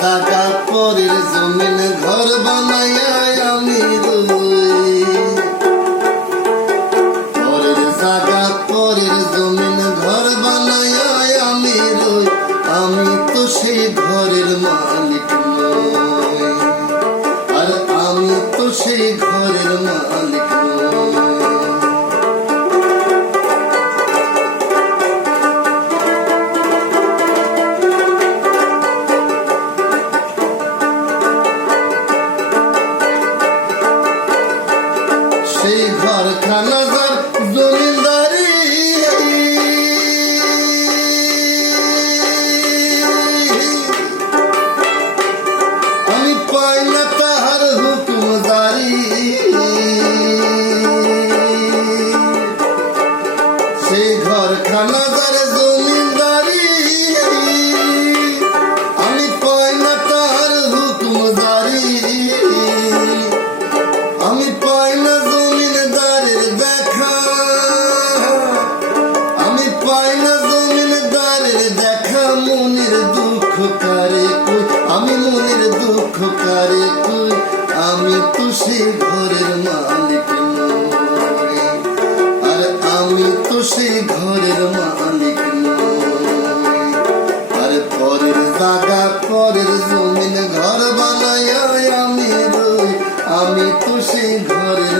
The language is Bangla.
জায়গা পরের জমিন ঘর বানাইয়া আমি রই, পরের জায়গা পরের জমিন ঘর বানাইয়া আমি রই, আমি তো সেই ঘরের মালিক নই, আর আমি তো সেই ঘরের মালিক নই। সেই ঘরখানা যার জমিদারি, আমি পাই না তাহার হুকুম জারি, সেই ঘরখানা যার জমিদারি, আমি পাই না তাহার হুকুম জারি, আমি পাই না জমিনদারের দেখা, আমি পাই না জমিনদারের দেখা, মনের দুঃখ কারে কই, আমি মনের দুঃখ কারে কই, আমি তো সেই ঘরের মালিক নই, আর আমি তো সেই ঘরের মালিক নই, আর পরের জায়গা পরের জমিন ঘর বানাইয়া আমি রই, আমি তো সেই ঘরের